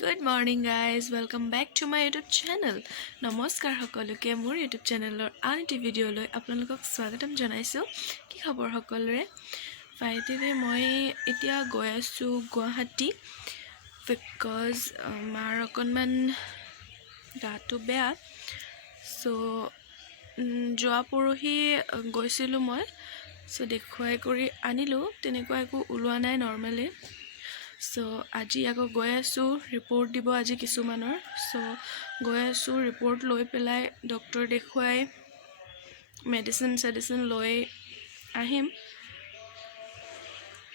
Good morning guys, welcome back to my YouTube channel. নমস্কাৰ সকলোকে মোৰ YouTube চেনেলৰ আন এটি ভিডিঅ'লৈ আপোনালোকক স্বাগতম জনাইছো। কি খবৰ সকলোৰে? ফাইটিৰে মই এতিয়া গৈ আছো গুৱাহাটী বিকজ মাৰ অকণমান গাটো বেয়া। সো যোৱা পৰহি গৈছিলো মই। সো দেখুৱাই কৰি আনিলো, তেনেকুৱা একো ওলোৱা নাই নৰ্মালি। সো আজি আকৌ গৈ আছো ৰিপৰ্ট দিব আজি কিছুমানৰ। সো গৈ আছো ৰিপৰ্ট লৈ পেলাই ডক্টৰ দেখুৱাই মেডিচিন লৈ আহিম।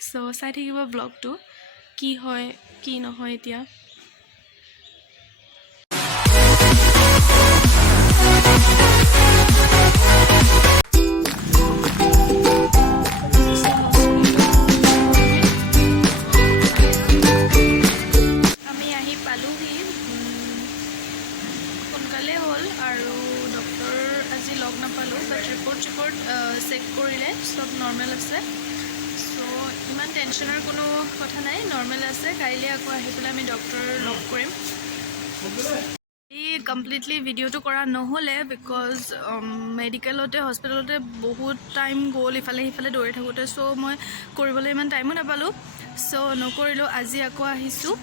সো চাই থাকিব ব্লগটো, কি হয় কি নহয় এতিয়া। ৰিপৰ্ট চেক কৰিলে সব নৰ্মেল আছে। সো ইমান টেনশ্যনৰ কোনো কথা নাই, নৰ্মেল আছে। কাইলৈ আকৌ আহি পেলাই আমি ডক্টৰ লগ কৰিম। এই কমপ্লিটলি ভিডিঅ'টো কৰা নহ'লে বিকজ মেডিকেলতে হস্পিটেলতে বহুত টাইম গ'ল, ইফালে সিফালে দৌৰি থাকোঁতে। সো মই কৰিবলৈ ইমান টাইমো নাপালোঁ, সো নকৰিলোঁ। আজি আকৌ আহিছোঁ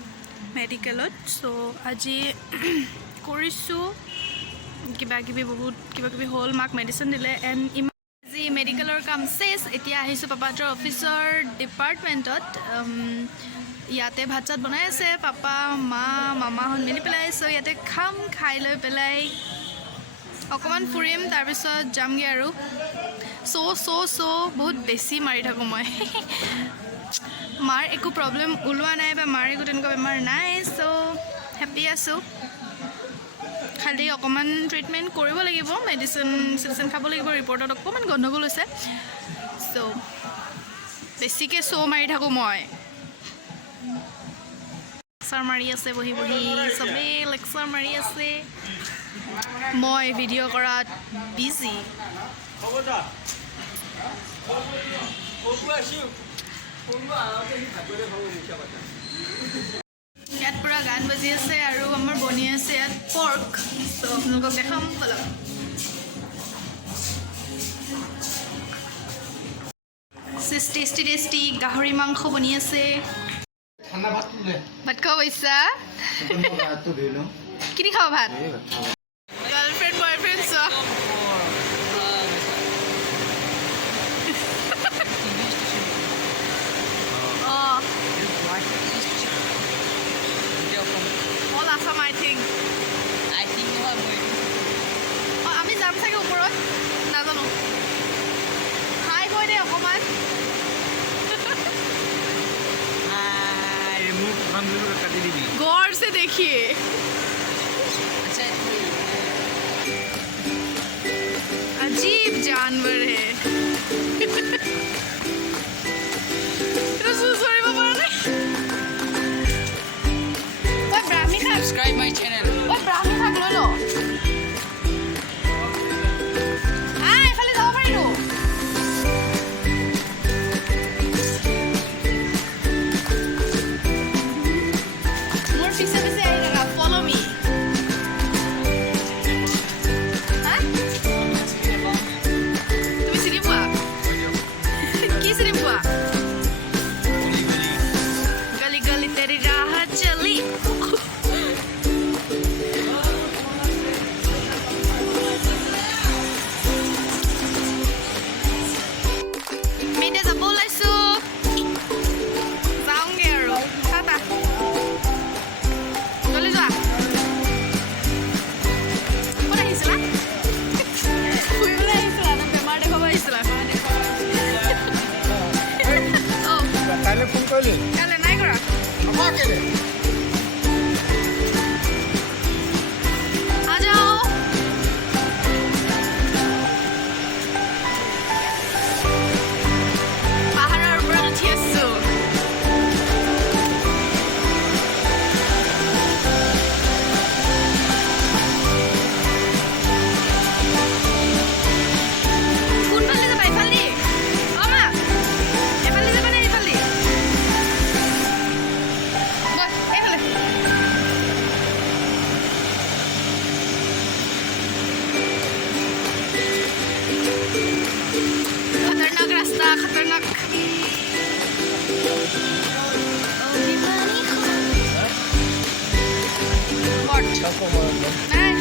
মেডিকেলত। সো আজি কৰিছোঁ কিবা কিবি হ'ল, মাক মেডিচিন দিলে। এণ্ড আজি মেডিকেলৰ কাম চেছ। এতিয়া আহিছোঁ পাপাহঁতৰ অফিচৰ ডিপাৰ্টমেণ্টত। ইয়াতে ভাত চাত বনাই আছে পাপা মা মামাহঁত মিলি পেলাই। চ' ইয়াতে খাই লৈ পেলাই অকণমান ফুৰিম, তাৰপিছত যামগৈ আৰু। চ' বহুত বেছি মাৰি থাকোঁ মই। মাৰ একো প্ৰব্লেম ওলোৱা নাই বা মাৰ একো তেনেকুৱা বেমাৰ নাই। চ' হেপ্পী আছোঁ। খালি অকণমান ট্ৰিটমেণ্ট কৰিব লাগিব, মেডিচিন খাব লাগিব। ৰিপৰ্টত অকণমান গণ্ডগোল হৈছে। চ' বেছিকৈ মাৰি থাকোঁ মই। লেকচাৰ মাৰি আছে বহি চবেই লেকচাৰ মাৰি আছে। মই ভিডিঅ' কৰাত বিজি। ইয়াত পুৰা গান বাজি আছে আৰু আমাৰ বনি আছে ইয়াত পৰ্ক। চ' আপোনালোকক দেখাম অলপ। টেষ্টি গাহৰি মাংস বনি আছে। ভাত খাব ইচ্ছা? কি দি খাব ভাত? গাৰ্লফ্ৰেণ্ড বয়ফ্ৰেণ্ড চোৱা। অল আছাম আই থিংক আমি যাম চাগে ওপৰত, নাজানো। হাই কৈ দে অকণমান। गौर से देखिए। अजीब जानवर है। Subscribe my channel. নাই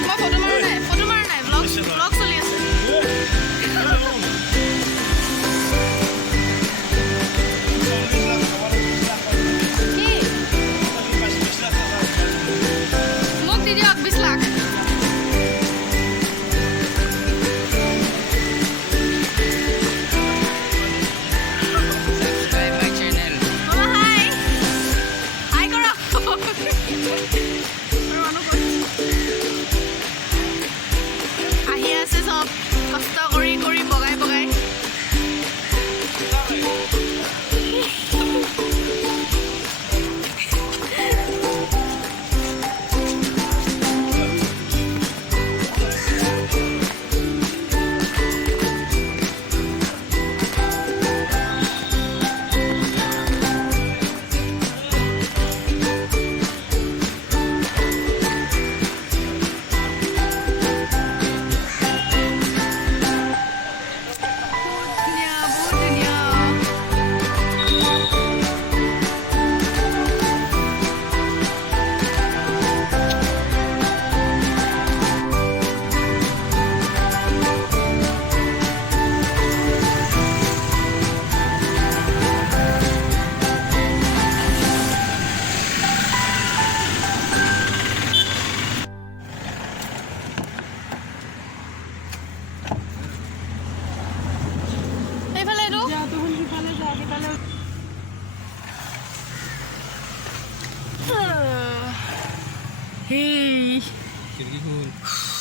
মই ফটো মাৰা নাই ব্লগ চলি আছে কি মোক দি দিয়ক 20 লাখ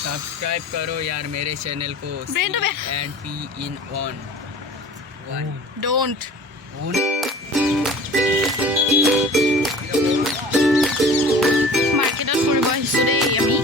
सब्सक्राइब करो यार मेरे चैनल को एंड पी इन ऑन वन डोंट मार्केटत ফুৰিব আহিছো দেই আমি